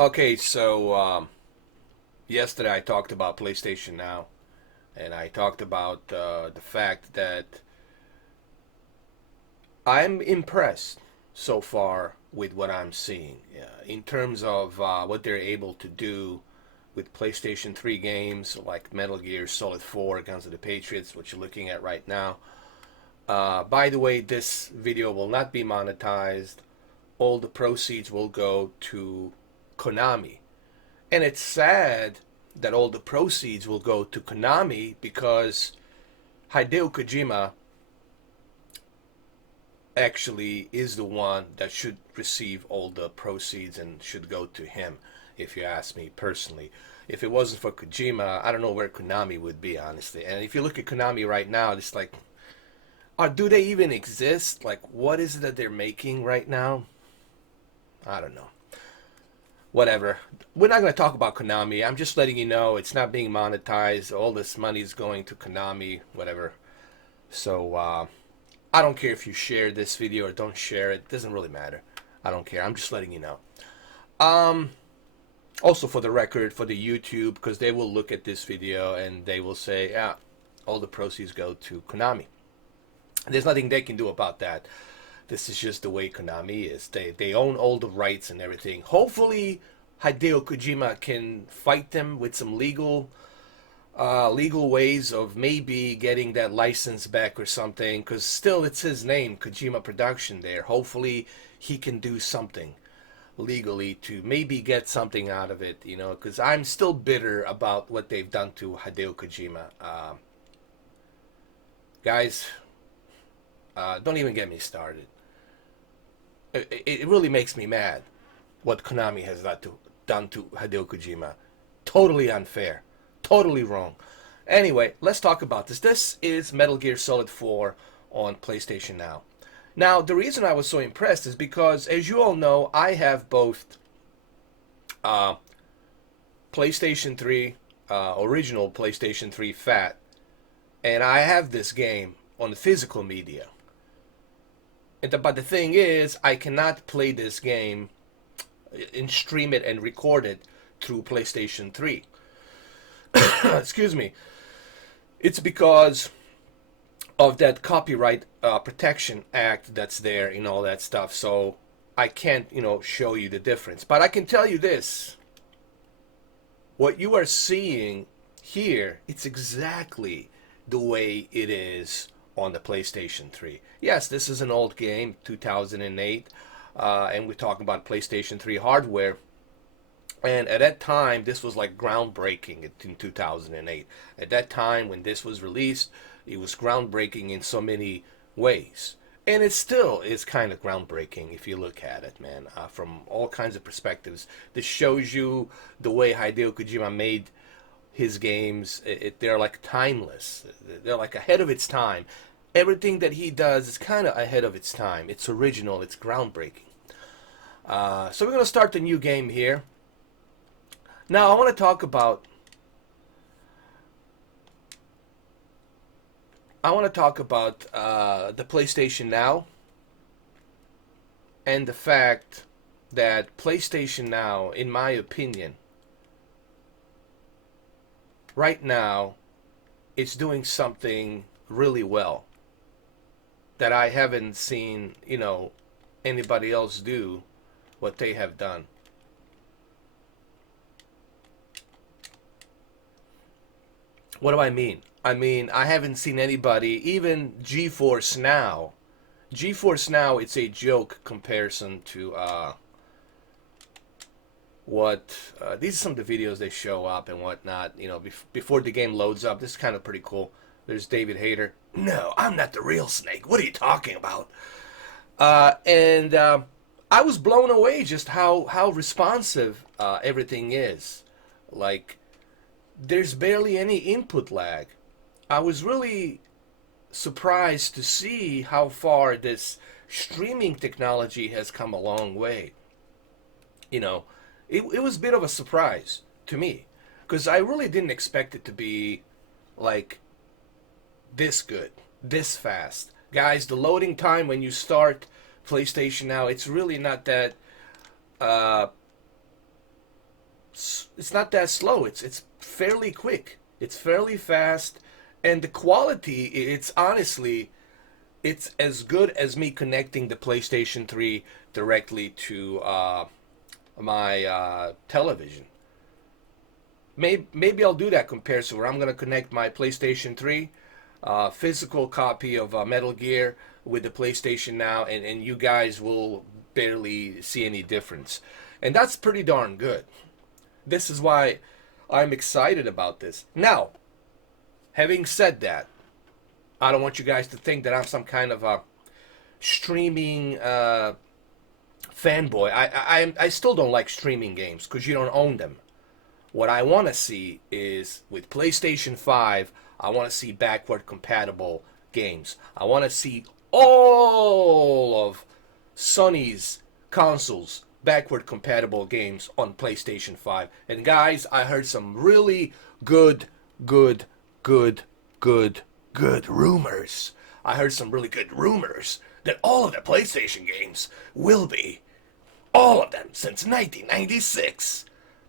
Okay, so yesterday I talked about PlayStation Now, and I talked about the fact that I'm impressed so far with what I'm seeing in terms of what they're able to do with PlayStation 3 games like Metal Gear Solid 4 Guns of the Patriots, which you're looking at right now. By the way, this video will not be monetized. All the proceeds will go to Konami. And it's sad that all the proceeds will go to Konami because Hideo Kojima actually is the one that should receive all the proceeds and should go to him, if you ask me personally. If it wasn't for Kojima, I don't know where Konami would be, honestly. And if you look at Konami right now, it's like, do they even exist? Like, what is it that they're making right now? I don't know. Whatever. We're not going to talk about Konami. I'm just letting you know it's not being monetized. All this money is going to Konami, whatever. So, I don't care if you share this video or don't share it. It doesn't really matter. I don't care. I'm just letting you know. Um, Also, for the record, for the YouTube, because they will look at this video and they will say, yeah, all the proceeds go to Konami. There's nothing they can do about that. This is just the way Konami is. They own all the rights and everything. Hopefully, Hideo Kojima can fight them with some legal ways of maybe getting that license back or something. Because still, it's his name, Kojima Production. There. Hopefully, he can do something legally to maybe get something out of it. Because I'm still bitter about what they've done to Hideo Kojima. Guys, don't even get me started. It really makes me mad what Konami has done to Hideo Kojima. Totally unfair. Totally wrong. Anyway, let's talk about this. This is Metal Gear Solid 4 on PlayStation Now. Now, the reason I was so impressed is because, as you all know, I have both uh, PlayStation 3, original PlayStation 3 Phat, and I have this game on the physical media. But the thing is, I cannot play this game and stream it and record it through PlayStation 3. Excuse me. It's because of that copyright protection act that's there and all that stuff. So I can't, show you the difference. But I can tell you this. What you are seeing here, it's exactly the way it is on the PlayStation 3. Yes, this is an old game, 2008, and we're talking about PlayStation 3 hardware. And at that time, this was like groundbreaking in 2008. At that time, when this was released, it was groundbreaking in so many ways. And it still is kind of groundbreaking if you look at it, man, from all kinds of perspectives. This shows you the way Hideo Kojima made his games. They're like timeless. They're like ahead of its time. Everything that he does is kind of ahead of its time. It's original. It's groundbreaking. So we're going to start the new game here. Now I want to talk about the PlayStation Now and the fact that PlayStation Now, in my opinion, right now, it's doing something really well that I haven't seen, anybody else do what they have done. What do I mean? I mean, I haven't seen anybody, even GeForce Now. GeForce Now, it's a joke comparison to what these are some of the videos they show up and whatnot. Before the game loads up. This is kind of pretty cool. There's David Hayter. No, I'm not the real Snake. What are you talking about? And I was blown away just how responsive everything is. Like, there's barely any input lag. I was really surprised to see how far this streaming technology has come a long way. It was a bit of a surprise to me because I really didn't expect it to be like this good, this fast. Guys, the loading time when you start PlayStation Now, it's really not that it's not that slow. It's fairly quick. It's fairly fast, and the quality, it's honestly, it's as good as me connecting the PlayStation 3 directly to my television. Maybe I'll do that comparison where I'm gonna connect my PlayStation 3 physical copy of Metal Gear with the PlayStation Now, and you guys will barely see any difference. And that's pretty darn good. This is why I'm excited about this. Now, having said that, I don't want you guys to think that I'm some kind of a streaming fanboy. I still don't like streaming games because you don't own them. What I want to see is with PlayStation 5, I want to see backward compatible games. I want to see all of Sony's consoles backward compatible games on PlayStation 5. And guys, I heard some really good rumors. I heard some really good rumors that all of the PlayStation games will be, all of them since 1996,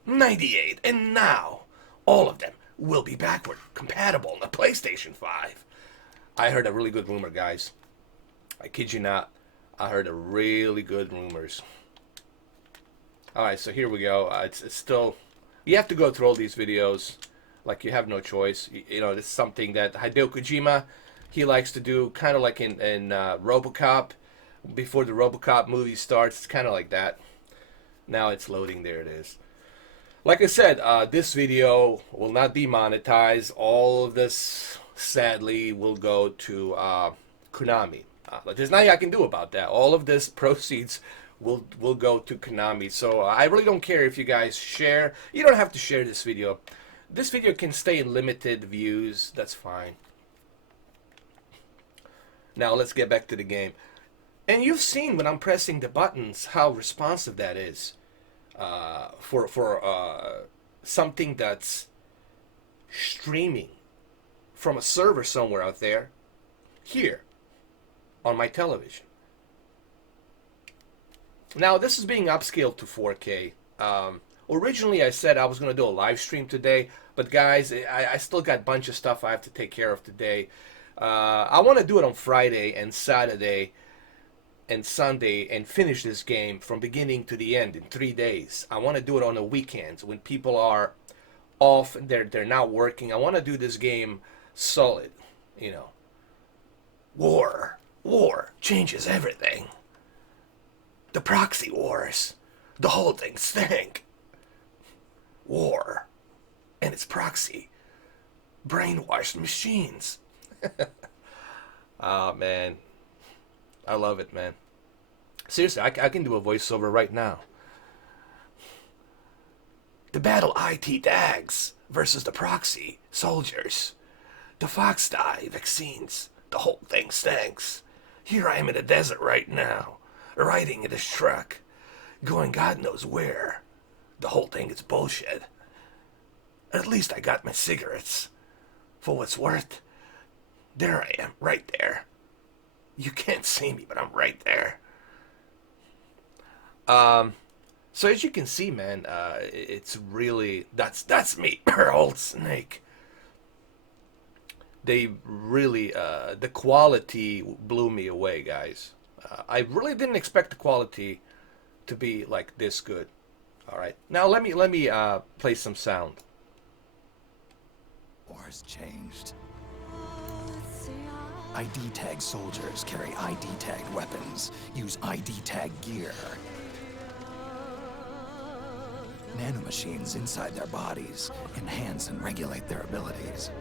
98, and now, all of them will be backward compatible on the PlayStation 5. I heard a really good rumor, guys. I kid you not. I heard a really good rumors. Alright, so here we go. It's still... You have to go through all these videos. Like, you have no choice. You know, this is something that Hideo Kojima, he likes to do, kind of like in RoboCop. Before the RoboCop movie starts, it's kind of like that. Now it's loading. There it is. Like I said, this video will not be monetized. All of this, sadly, will go to Konami. There's nothing I can do about that. All of this proceeds will go to Konami. So I really don't care if you guys share. You don't have to share this video. This video can stay in limited views. That's fine. Now let's get back to the game. And you've seen when I'm pressing the buttons how responsive that is. For something that's streaming from a server somewhere out there, here on my television. Now this is being upscaled to 4K. Originally I said I was going to do a live stream today, but guys, I still got a bunch of stuff I have to take care of today. I want to do it on Friday and Saturday and Sunday and finish this game from beginning to the end in 3 days. I want to do it on the weekends when people are off and they're not working. I want to do this game solid, you know. War changes everything. The proxy wars, the whole thing stink. War and its proxy, brainwashed machines. Oh man, I love it, man. Seriously, I can do a voiceover right now. The battle IT DAGs versus the proxy soldiers. The Fox die vaccines. The whole thing stinks. Here I am in the desert right now, riding in this truck, going God knows where. The whole thing is bullshit. At least I got my cigarettes. For what's worth, there I am, right there. You can't see me, but I'm right there. So as you can see, man, it's really, that's me, old Snake. They really, the quality blew me away, guys. I really didn't expect the quality to be like this good. All right, now let me play some sound. War's changed. ID tag soldiers carry ID tagged weapons, use ID tag gear. Nanomachines inside their bodies enhance and regulate their abilities.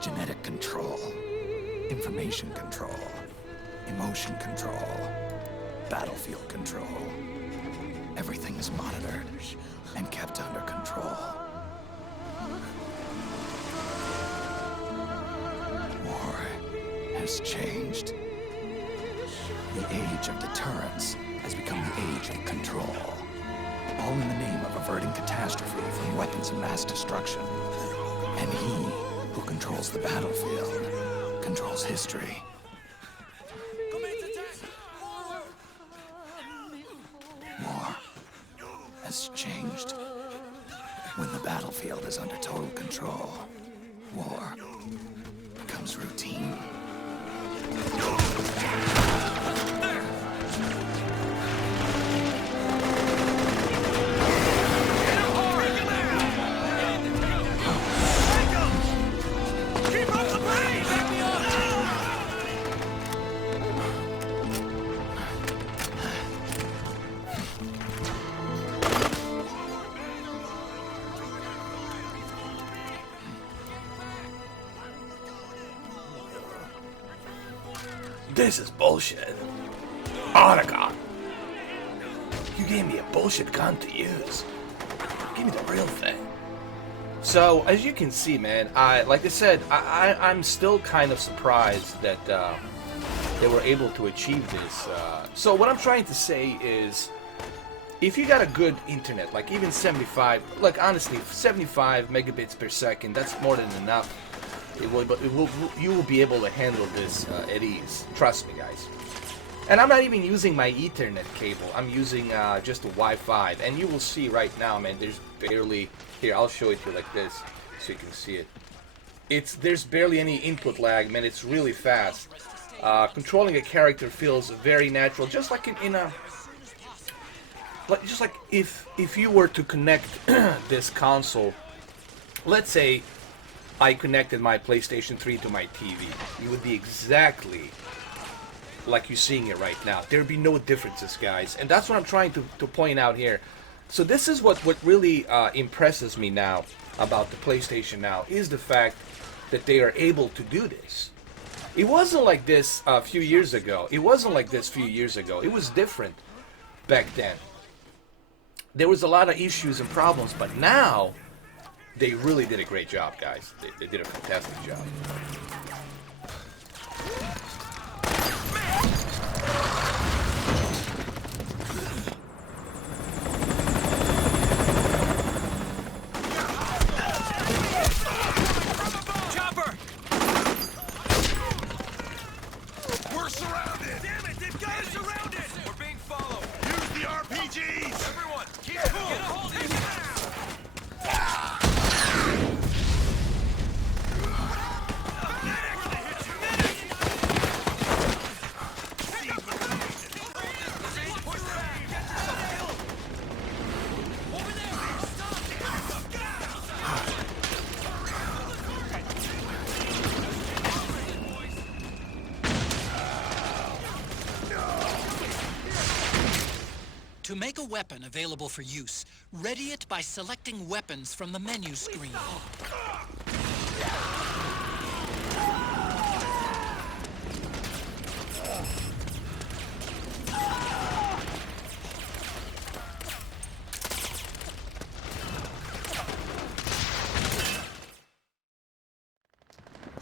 Genetic control, information control, emotion control, battlefield control. Everything is monitored and kept under control. War has changed. The age of deterrence has become the age of control. All in the name of averting catastrophe from weapons of mass destruction. And he who controls the battlefield controls history. War has changed. When the battlefield is under total control, war becomes routine. This is bullshit. Oregon. You gave me a bullshit gun to use. Give me the real thing. So, as you can see, man, like I said, I'm still kind of surprised that they were able to achieve this. So what I'm trying to say is, if you got a good internet, like even 75, like honestly, 75 megabits per second, that's more than enough. You will be able to handle this at ease. Trust me, guys. And I'm not even using my Ethernet cable. I'm using just a Wi-Fi. And you will see right now, man, there's barely... Here, I'll show it to you like this so you can see it. There's barely any input lag, man. It's really fast. Controlling a character feels very natural, just like just like if you were to connect this console. Let's say I connected my PlayStation 3 to my TV. It would be exactly like you're seeing it right now. There'd be no differences, guys. And that's what I'm trying to point out here. So this is what really impresses me now about the PlayStation Now, is the fact that they are able to do this. It wasn't like this a few years ago. It was different back then. There was a lot of issues and problems, but now they really did a great job, guys. They did a fantastic job. Chopper! We're surrounded! Damn it, they've got us surrounded! We're being followed! Use the RPGs! Everyone, keep cool! Get a hold of it! To make a weapon available for use, ready it by selecting weapons from the menu screen.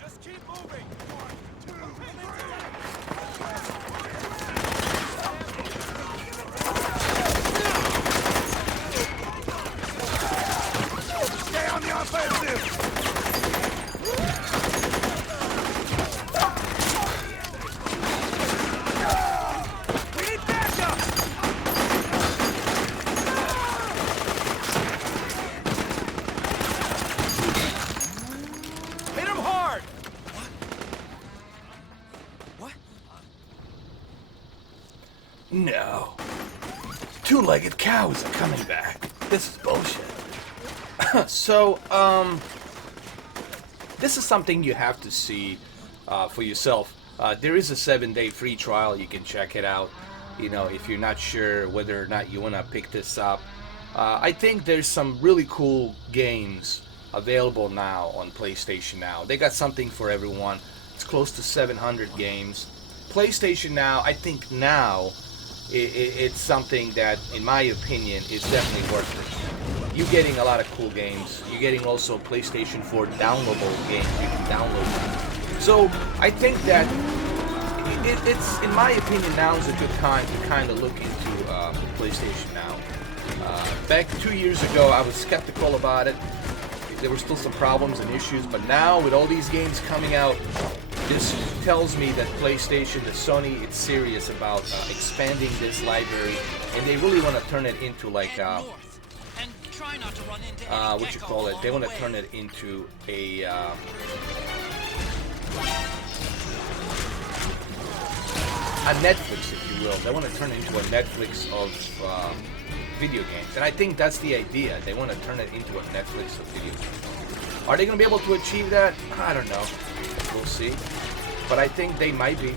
Just keep moving! 1, 2, 3. Stay on the offensive! We need backup! Hit him hard! What? No. Two-legged cows are coming back. This is bullshit. So, this is something you have to see for yourself. There is a 7-day free trial. You can check it out. You know, if you're not sure whether or not you want to pick this up. I think there's some really cool games available now on PlayStation Now. They got something for everyone. It's close to 700 games. PlayStation Now, I think now, it's something that, in my opinion, is definitely worth it. You're getting a lot of cool games. You're getting also PlayStation 4 downloadable games. You can download them. So I think that it's, in my opinion, now is a good time to kind of look into PlayStation Now. Back 2 years ago, I was skeptical about it. There were still some problems and issues, but now with all these games coming out, this tells me that PlayStation, the Sony, it's serious about expanding this library, and they really want to turn it into like Try not to run into any what you geckos call it? along They want the to way. turn it into a Netflix, if you will. They want to turn it into a Netflix of video games, and I think that's the idea. They want to turn it into a Netflix of video games. Are they going to be able to achieve that? I don't know. We'll see. But I think they might be.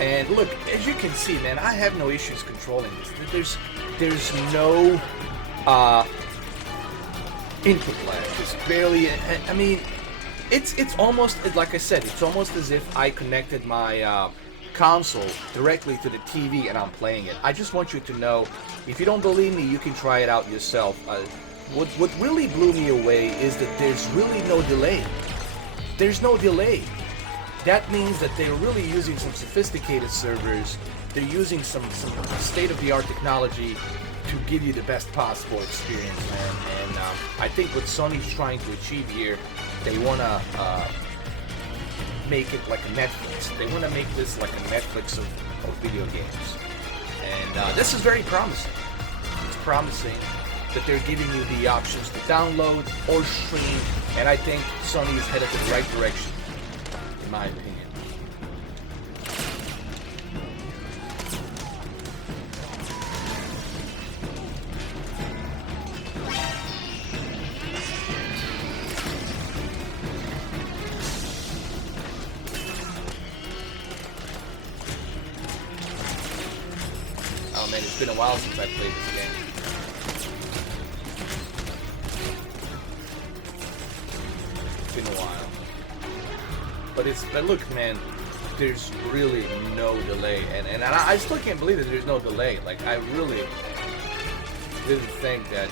And look, as you can see, man, I have no issues controlling this. There's no input lag. There's barely. I mean, it's almost like I said. It's almost as if I connected my console directly to the TV and I'm playing it. I just want you to know, if you don't believe me, you can try it out yourself. What really blew me away is that there's really no delay. There's no delay. That means that they're really using some sophisticated servers. They're using some state-of-the-art technology to give you the best possible experience, man. And I think what Sony's trying to achieve here, they want to make it like a Netflix. They want to make this like a Netflix of video games. And this is very promising. It's promising that they're giving you the options to download or stream, and I think Sony is headed in the right direction, in my opinion. Oh man, it's been a while since I played this game. It's been a while. But look, man, there's really no delay, and I still can't believe that there's no delay. Like, I really didn't think that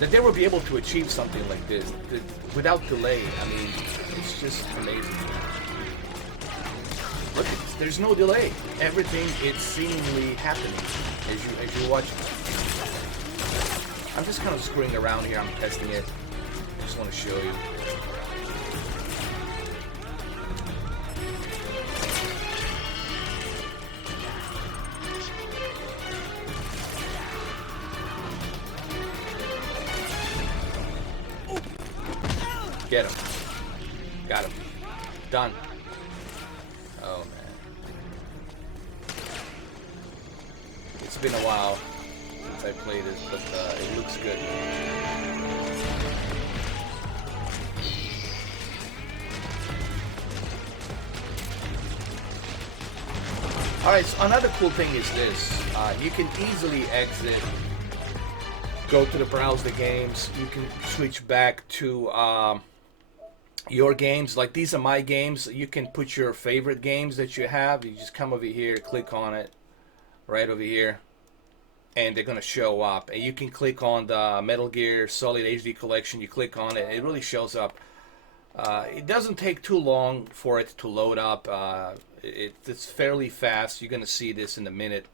that they would be able to achieve something like this without delay. I mean, it's just amazing. Look at this. There's no delay. Everything is seemingly happening as you watch it. I'm just kind of screwing around here. I'm testing it. I just want to show you. Get him. Got him. Done. Oh man. It's been a while since I played this, but it looks good. Alright, so another cool thing is this. You can easily exit, go to the browse the games. You can switch back to your games. Like, these are my games. You can put your favorite games that you have. You just come over here, click on it, right over here, and they're gonna show up. And you can click on the Metal Gear Solid HD Collection. You click on it, it really shows up. It doesn't take too long for it to load up. It's fairly fast. You're gonna see this in a minute.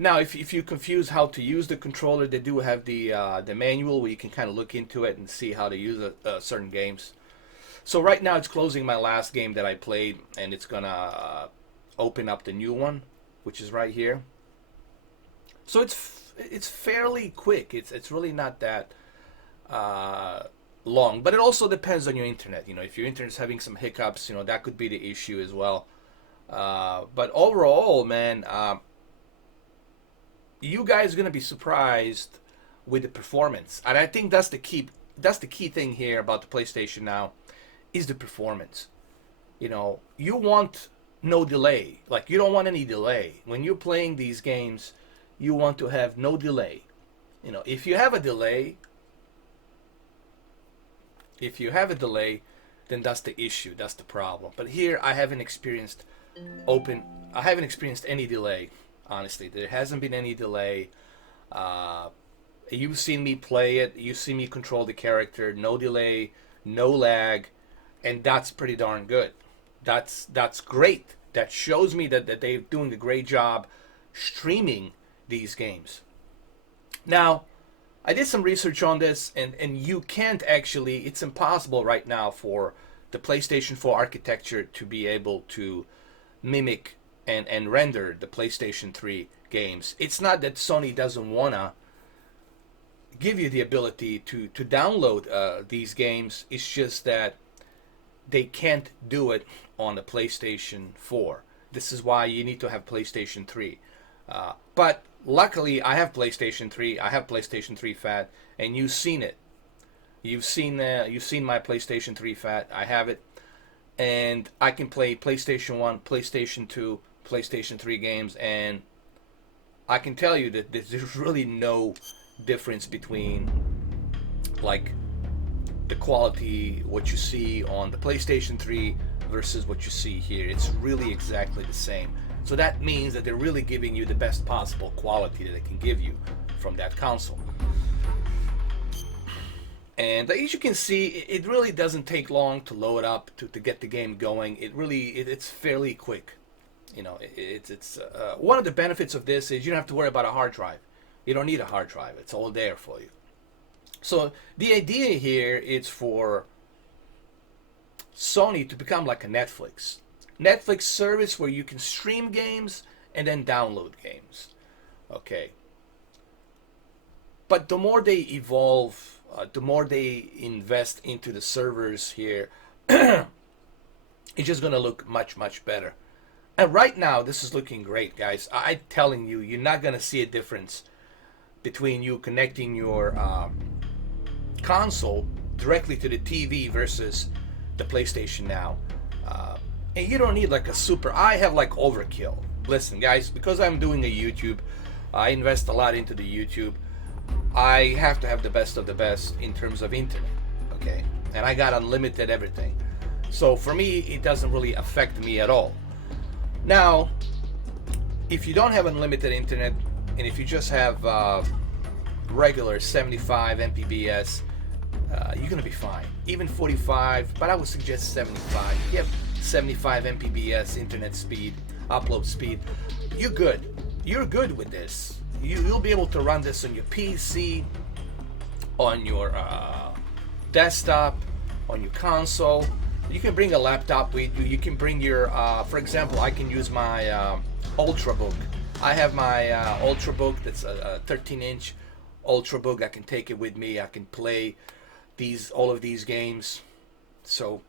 Now, if you confuse how to use the controller, they do have the manual where you can kind of look into it and see how to use certain games. So right now it's closing my last game that I played, and it's gonna open up the new one, which is right here. So it's fairly quick. It's really not that long, but it also depends on your internet. You know, if your internet's having some hiccups, you know, that could be the issue as well. But overall, man. You guys are gonna be surprised with the performance, and I think that's the key. That's the key thing here about the PlayStation Now, is the performance. You know, you want no delay. Like, you don't want any delay when you're playing these games. You want to have no delay. You know, if you have a delay, then that's the issue. That's the problem. But here, I haven't experienced any delay. Honestly, there hasn't been any delay. You've seen me play it. You've seen me control the character. No delay, no lag, and that's pretty darn good. That's great. That shows me that they're doing a great job streaming these games. Now, I did some research on this, and you can't actually, it's impossible right now for the PlayStation 4 architecture to be able to mimic and render the PlayStation 3 games. It's not that Sony doesn't want to give you the ability to download these games. It's just that they can't do it on the PlayStation 4. This is why you need to have PlayStation 3. But luckily, I have PlayStation 3. I have PlayStation 3 Phat, and you've seen it. You've seen my PlayStation 3 Phat. I have it, and I can play PlayStation 1, PlayStation 2, PlayStation 3 games, and I can tell you that there's really no difference between like the quality, what you see on the PlayStation 3 versus what you see here. It's really exactly the same. So that means that they're really giving you the best possible quality that they can give you from that console. And as you can see, it really doesn't take long to load up, to get the game going. It's fairly quick. You know, it's one of the benefits of this is you don't have to worry about a hard drive. You don't need a hard drive. It's all there for you. So the idea here is for Sony to become like a Netflix service where you can stream games and then download games. Okay. But the more they evolve, the more they invest into the servers here, it's just going to look much, much better. And right now, this is looking great, guys. I'm telling you, you're not going to see a difference between you connecting your console directly to the TV versus the PlayStation Now. And you don't need like a super, I have like overkill. Listen, guys, because I'm doing a YouTube, I invest a lot into the YouTube. I have to have the best of the best in terms of internet, okay? And I got unlimited everything. So for me, it doesn't really affect me at all. Now, if you don't have unlimited internet, and if you just have regular 75 Mbps, you're gonna be fine. Even 45, but I would suggest 75. If you have 75 Mbps internet speed, upload speed, you're good. You're good with this. You'll be able to run this on your PC, on your desktop, on your console. You can bring a laptop with you. You can bring your, for example, I can use my Ultrabook. I have my Ultrabook that's a 13-inch Ultrabook. I can take it with me. I can play all of these games. So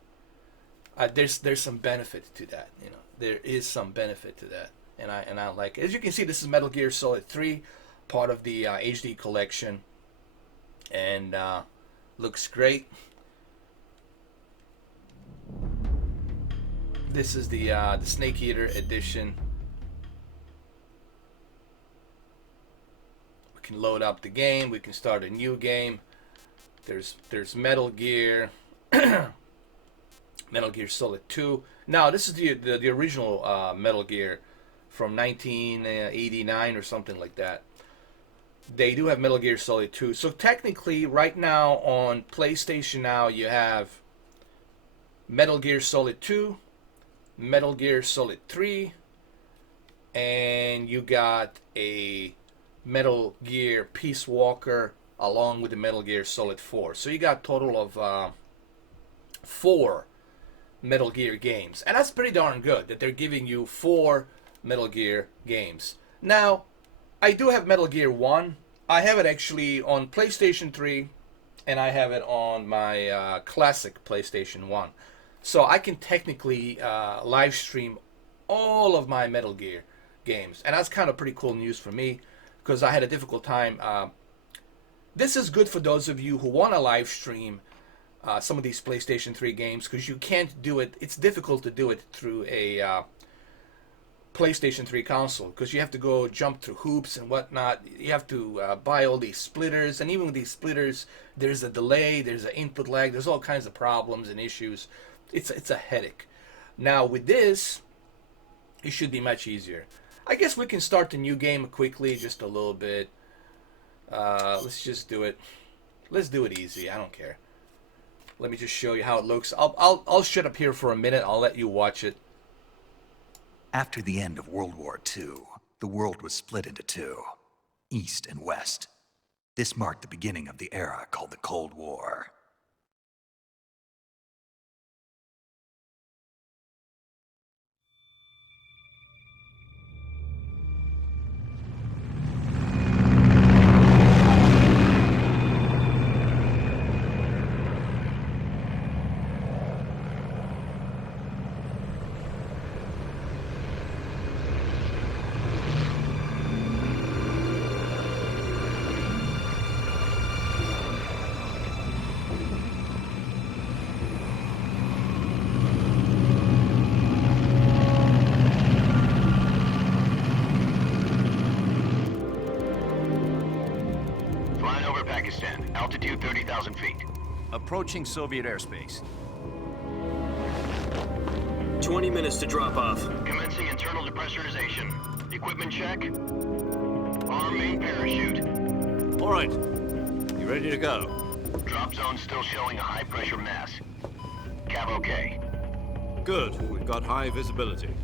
there's some benefit to that. You know, there is some benefit to that. And I like it. As you can see, this is Metal Gear Solid 3, part of the HD collection, and looks great. This is the Snake Eater edition. We can load up the game. We can start a new game. There's Metal Gear, Metal Gear Solid 2. Now this is the original Metal Gear from 1989 or something like that. They do have Metal Gear Solid 2. So technically, right now on PlayStation Now, you have Metal Gear Solid 2, Metal Gear Solid 3, and you got a Metal Gear Peace Walker along with the Metal Gear Solid 4. So you got a total of 4 Metal Gear games. And that's pretty darn good that they're giving you 4 Metal Gear games. Now, I do have Metal Gear 1. I have it actually on PlayStation 3, and I have it on my classic PlayStation 1. So I can technically live stream all of my Metal Gear games. And that's kind of pretty cool news for me, because I had a difficult time. This is good for those of you who want to live stream some of these PlayStation 3 games, because you can't do it. It's difficult to do it through a PlayStation 3 console, because you have to go jump through hoops and whatnot. You have to buy all these splitters, and even with these splitters, there's a delay, there's an input lag, there's all kinds of problems and issues. It's a headache. Now with this, it should be much easier. I guess we can start the new game quickly, just a little bit. Let's just do it. Let's do it easy. I don't care. Let me just show you how it looks. I'll shut up here for a minute. I'll let you watch it. After the end of World War II, the world was split into two, East and West. This marked the beginning of the era called the Cold War. Altitude 30,000 feet. Approaching Soviet airspace. 20 minutes to drop off. Commencing internal depressurization. Equipment check. Arm main parachute. All right. You ready to go? Drop zone still showing a high pressure mass. Cav okay. Good. We've got high visibility.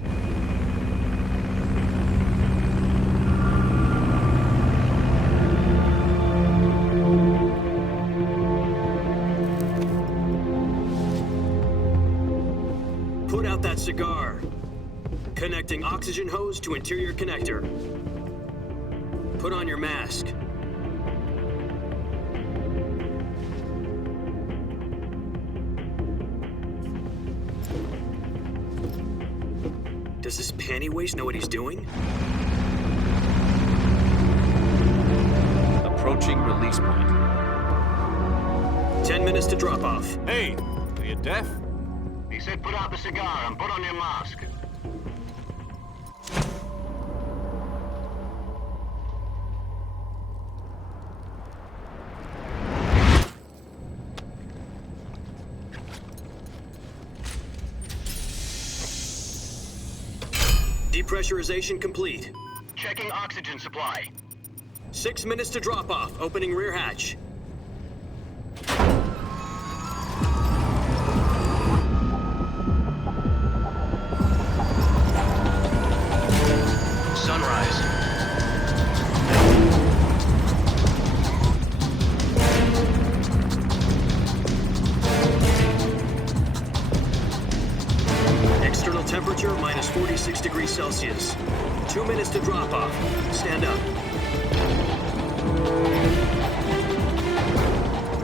Put out that cigar. Connecting oxygen hose to interior connector. Put on your mask. Does this panty waste know what he's doing? Approaching release point. 10 minutes to drop off. Hey, are you deaf? He said put out the cigar and put on your mask. Depressurization complete. Checking oxygen supply. 6 minutes to drop off. Opening rear hatch. Sunrise. External temperature minus 46 degrees Celsius. 2 minutes to drop off. Stand up.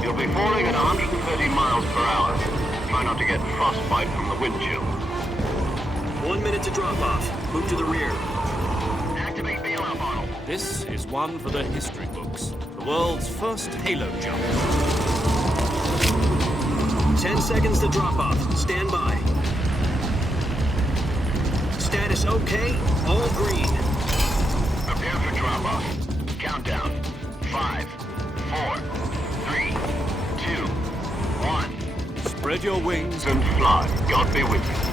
You'll be falling at 130 miles per hour. Try not to get frostbite from the wind chill. 1 minute to drop off. Move to the rear. Activate bailout model. This is one for the history books. The world's first Halo jump. 10 seconds to drop off. Stand by. Status okay. All green. Prepare for drop-off. Countdown. 5, 4, 3, 2, 1. Spread your wings And fly. God be with you.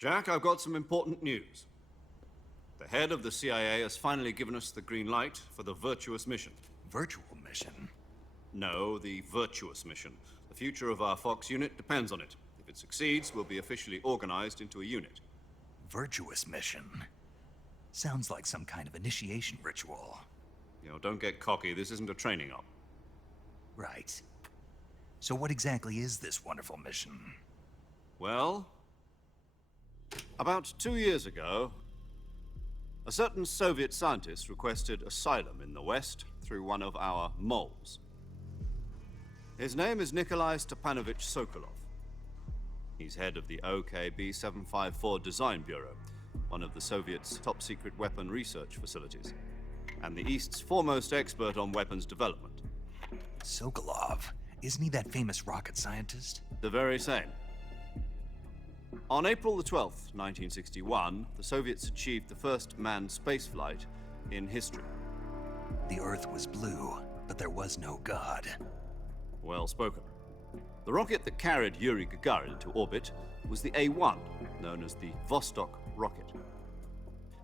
Jack, I've got some important news. The head of the CIA has finally given us the green light for the virtuous mission. Virtual mission? No, the virtuous mission. The future of our Fox unit depends on it. If it succeeds, we'll be officially organized into a unit. Virtuous mission? Sounds like some kind of initiation ritual. You know, don't get cocky. This isn't a training op. Right. So what exactly is this wonderful mission? Well, about 2 years ago, a certain Soviet scientist requested asylum in the West through one of our moles. His name is Nikolai Stepanovich Sokolov. He's head of the OKB-754 Design Bureau, one of the Soviets' top-secret weapon research facilities, and the East's foremost expert on weapons development. Sokolov? Isn't he that famous rocket scientist? The very same. On April the 12th, 1961, the Soviets achieved the first manned spaceflight in history. The Earth was blue, but there was no God. Well spoken. The rocket that carried Yuri Gagarin to orbit was the A-1, known as the Vostok rocket.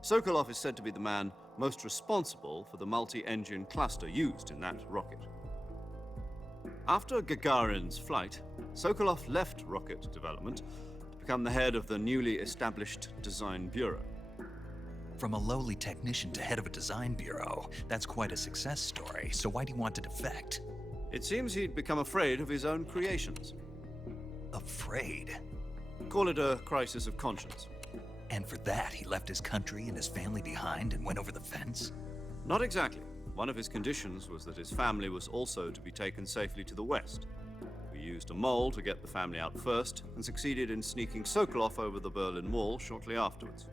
Sokolov is said to be the man most responsible for the multi-engine cluster used in that rocket. After Gagarin's flight, Sokolov left rocket development to become the head of the newly established Design Bureau. From a lowly technician to head of a design bureau, that's quite a success story. So why do you want to defect? It seems he'd become afraid of his own creations. Afraid? Call it a crisis of conscience. And for that, he left his country and his family behind and went over the fence? Not exactly. One of his conditions was that his family was also to be taken safely to the west. We used a mole to get the family out first and succeeded in sneaking Sokolov over the Berlin Wall shortly afterwards.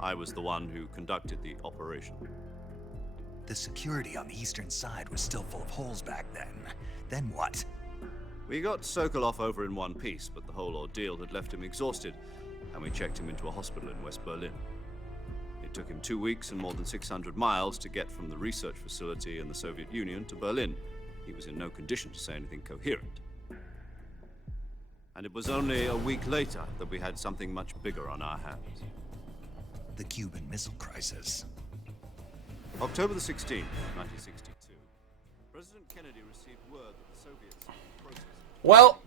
I was the one who conducted the operation. The security on the eastern side was still full of holes back then. Then what? We got Sokolov over in one piece, but the whole ordeal had left him exhausted, and we checked him into a hospital in West Berlin. It took him 2 weeks and more than 600 miles to get from the research facility in the Soviet Union to Berlin. He was in no condition to say anything coherent. And it was only a week later that we had something much bigger on our hands. The Cuban Missile Crisis. October the 16th, 1962, President Kennedy received word that the Soviets were in the process of... Well,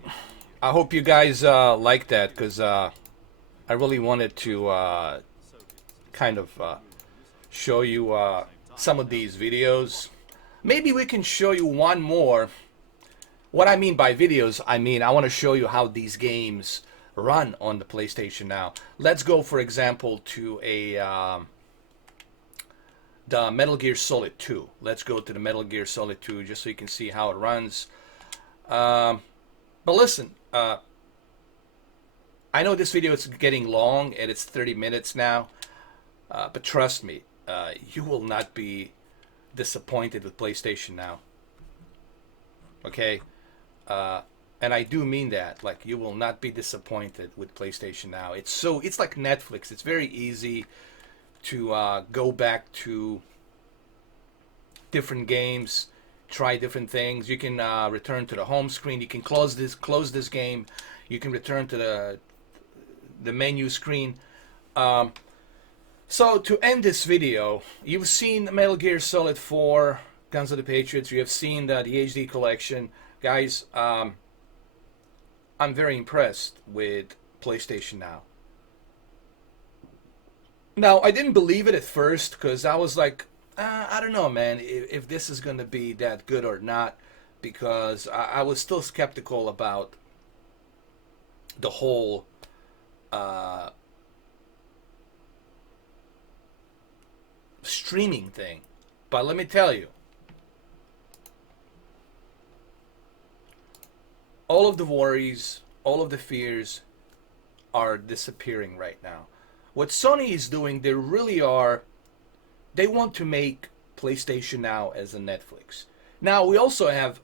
I hope you guys like that, because I really wanted to kind of show you some of these videos. Maybe we can show you one more. What I mean by videos, I want to show you how these games run on the PlayStation Now. Let's go, for example, to the Metal Gear Solid 2. Let's go to the Metal Gear Solid 2 just so you can see how it runs. But listen, I know this video is getting long and it's 30 minutes now, but trust me, you will not be disappointed with PlayStation Now. Okay? And I do mean that. Like, you will not be disappointed with PlayStation Now. It's like Netflix. It's very easy to go back to different games, try different things. You can return to the home screen. You can close this game. You can return to the menu screen. So to end this video, you've seen Metal Gear Solid 4, Guns of the Patriots. You have seen the HD collection. Guys, I'm very impressed with PlayStation Now. Now, I didn't believe it at first because I was like, I don't know, man, if this is going to be that good or not, because I was still skeptical about the whole streaming thing. But let me tell you, all of the worries, all of the fears are disappearing right now. What Sony is doing, they want to make PlayStation Now as a Netflix. Now, we also have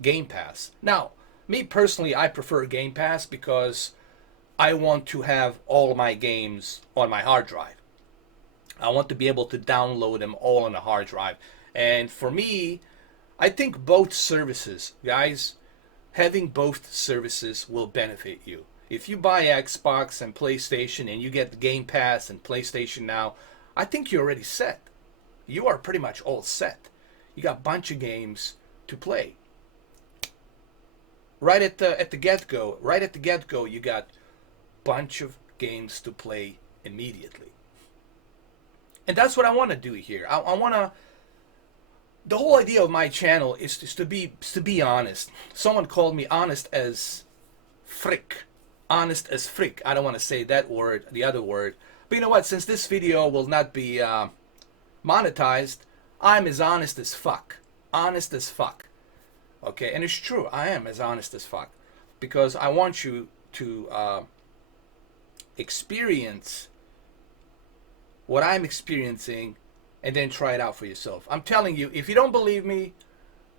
Game Pass. Now, me personally, I prefer Game Pass because I want to have all my games on my hard drive. I want to be able to download them all on a hard drive. And for me, I think both services, guys, having both services will benefit you. If you buy Xbox and PlayStation and you get Game Pass and PlayStation Now, I think you're already set. You are pretty much all set. You got a bunch of games to play. Right at the get-go, you got a bunch of games to play immediately. And that's what I want to do here. I want to... The whole idea of my channel is to be honest. Someone called me honest as frick. Honest as frick. I don't want to say that word, the other word. But you know what? Since this video will not be monetized, I'm as honest as fuck. Honest as fuck. Okay? And it's true. I am as honest as fuck. Because I want you to experience what I'm experiencing and then try it out for yourself. I'm telling you, if you don't believe me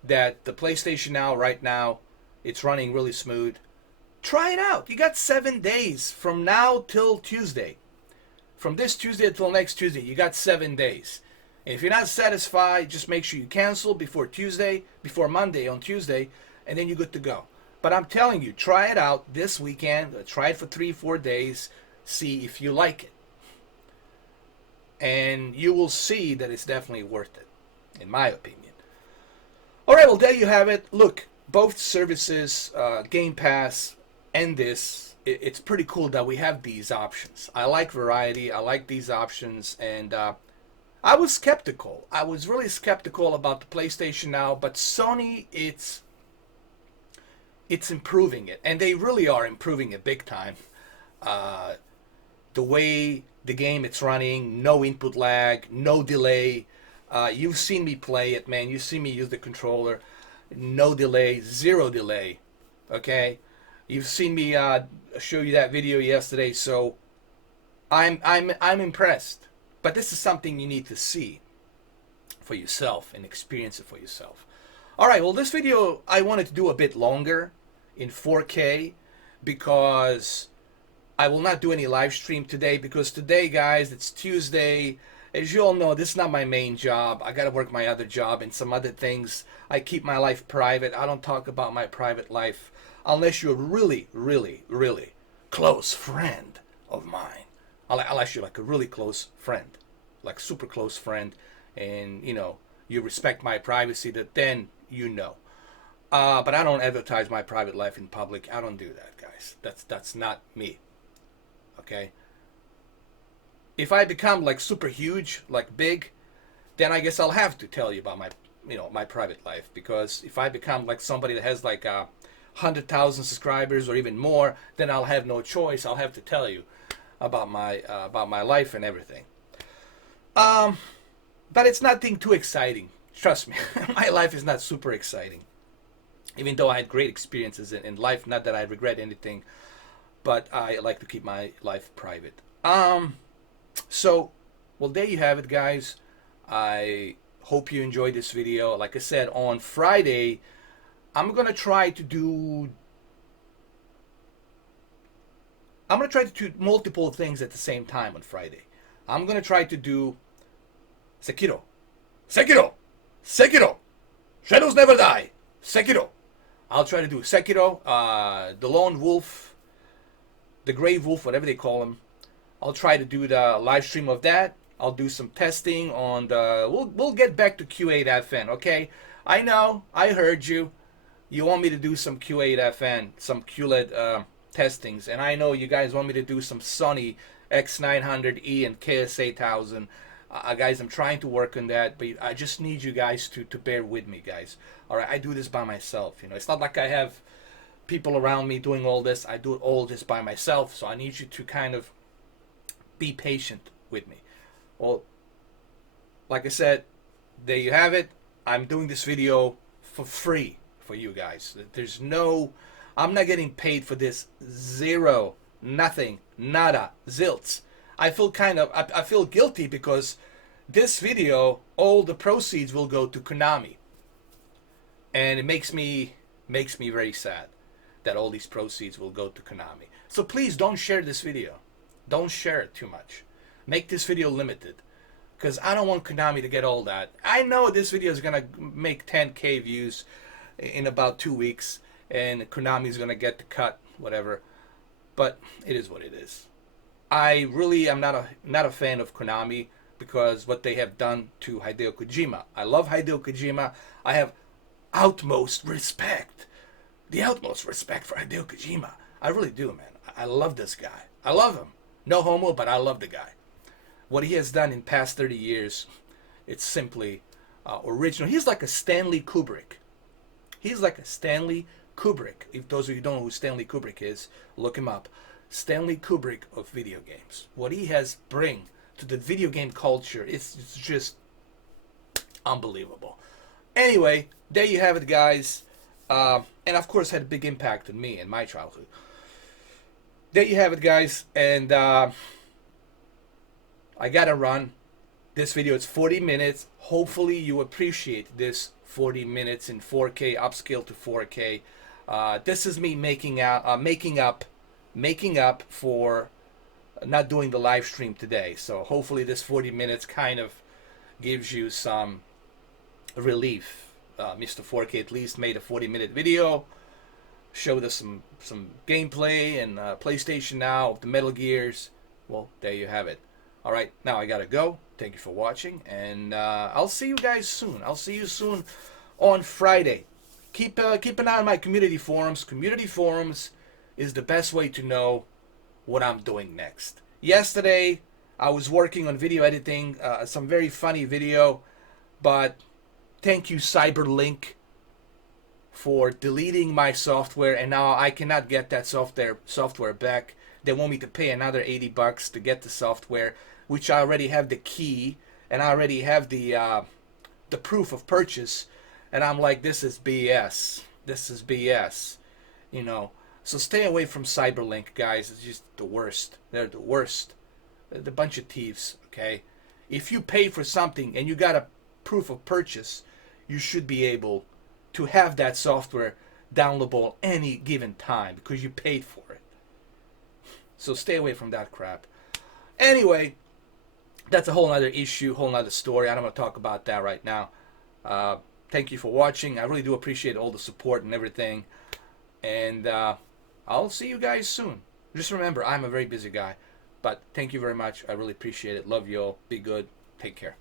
that the PlayStation Now right now, it's running really smooth, try it out. You got 7 days from now till Tuesday. From this Tuesday until next Tuesday, you got 7 days. And if you're not satisfied, just make sure you cancel before Monday on Tuesday, and then you're good to go. But I'm telling you, try it out this weekend. Try it for 3-4 days. See if you like it. And you will see that it's definitely worth it, in my opinion. All right, well, there you have it. Look, both services, Game Pass and this, it's pretty cool that we have these options. I like variety. I like these options. And I was skeptical. I was really skeptical about the PlayStation Now. But Sony, it's improving it. And they really are improving it big time. The way the game it's running, no input lag, no delay. You've seen me play it, man. You've seen me use the controller. No delay, zero delay. Okay? You've seen me show you that video yesterday, so I'm impressed. But this is something you need to see for yourself and experience it for yourself. All right, well, this video I wanted to do a bit longer in 4K because I will not do any live stream today because today, guys, it's Tuesday. As you all know, this is not my main job. I got to work my other job and some other things. I keep my life private. I don't talk about my private life unless you're a really, really, really close friend of mine. Unless you're like a really close friend, like super close friend, and, you know, you respect my privacy, that then you know. But I don't advertise my private life in public. I don't do that, guys. That's not me. Okay? If I become like super huge, like big, then I guess I'll have to tell you about my, you know, my private life. Because if I become like somebody that has like 100,000 subscribers or even more, then I'll have no choice. I'll have to tell you about my life and everything. But it's nothing too exciting. Trust me, my life is not super exciting. Even though I had great experiences in life, not that I regret anything, but I like to keep my life private. So, well, there you have it, guys. I hope you enjoyed this video. Like I said, on Friday, I'm gonna try to do multiple things at the same time on Friday. I'm gonna try to do Sekiro. Shadows never die. Sekiro. I'll try to do Sekiro, the Lone Wolf, the Grave Wolf, whatever they call him. I'll try to do the live stream of that. I'll do some testing on the. We'll get back to Q8FN, okay? I know, I heard you. You want me to do some Q8FN, some QLED testings, and I know you guys want me to do some Sony X900E and KS8000. Guys, I'm trying to work on that, but I just need you guys to bear with me, guys. All right, I do this by myself. You know, it's not like I have people around me doing all this. I do all this by myself, so I need you to kind of be patient with me. Well, like I said, there you have it. I'm doing this video for free for you guys. There's no, I'm not getting paid for this. Zero, nothing, nada, zilts. I feel guilty because this video, all the proceeds will go to Konami. And it makes me very sad that all these proceeds will go to Konami. So please don't share this video. Don't share it too much. Make this video limited. Because I don't want Konami to get all that. I know this video is going to make 10K views in about 2 weeks. And Konami is going to get the cut, whatever. But it is what it is. I really am not a fan of Konami because what they have done to Hideo Kojima. I love Hideo Kojima. I have utmost respect. The utmost respect for Hideo Kojima. I really do, man. I love this guy. I love him. No homo, but I love the guy. What he has done in past 30 years, it's simply original. He's like a Stanley Kubrick. He's like a Stanley Kubrick. If those of you don't know who Stanley Kubrick is, look him up. Stanley Kubrick of video games. What he has bring to the video game culture, it's just unbelievable. Anyway, there you have it, guys. And of course had a big impact on me and my childhood. There you have it, guys. And I gotta run. This video is 40 minutes. Hopefully you appreciate this 40 minutes in 4K, upscale to 4K. This is me making up for not doing the live stream today. So hopefully this 40 minutes kind of gives you some relief. Mr. 4K at least made a 40-minute video. showed us some gameplay and PlayStation Now of the Metal Gears. Well, there you have it. All right, now I gotta go. Thank you for watching, and I'll see you guys soon. I'll see you soon on Friday. Keep an eye on my community forums. Community forums is the best way to know what I'm doing next. Yesterday, I was working on video editing, some very funny video, but thank you Cyberlink for deleting my software, and now I cannot get that software back. They want me to pay another $80 to get the software, which I already have the key and I already have the proof of purchase, and I'm like, this is BS. This is BS, you know. So stay away from Cyberlink, guys. It's just the worst. They're the worst. They're a bunch of thieves. Okay, if you pay for something and you got a proof of purchase, you should be able to have that software downloadable any given time because you paid for it. So stay away from that crap. Anyway, that's a whole other issue, whole other story. I don't want to talk about that right now. Thank you for watching. I really do appreciate all the support and everything. And I'll see you guys soon. Just remember, I'm a very busy guy. But thank you very much. I really appreciate it. Love you all. Be good. Take care.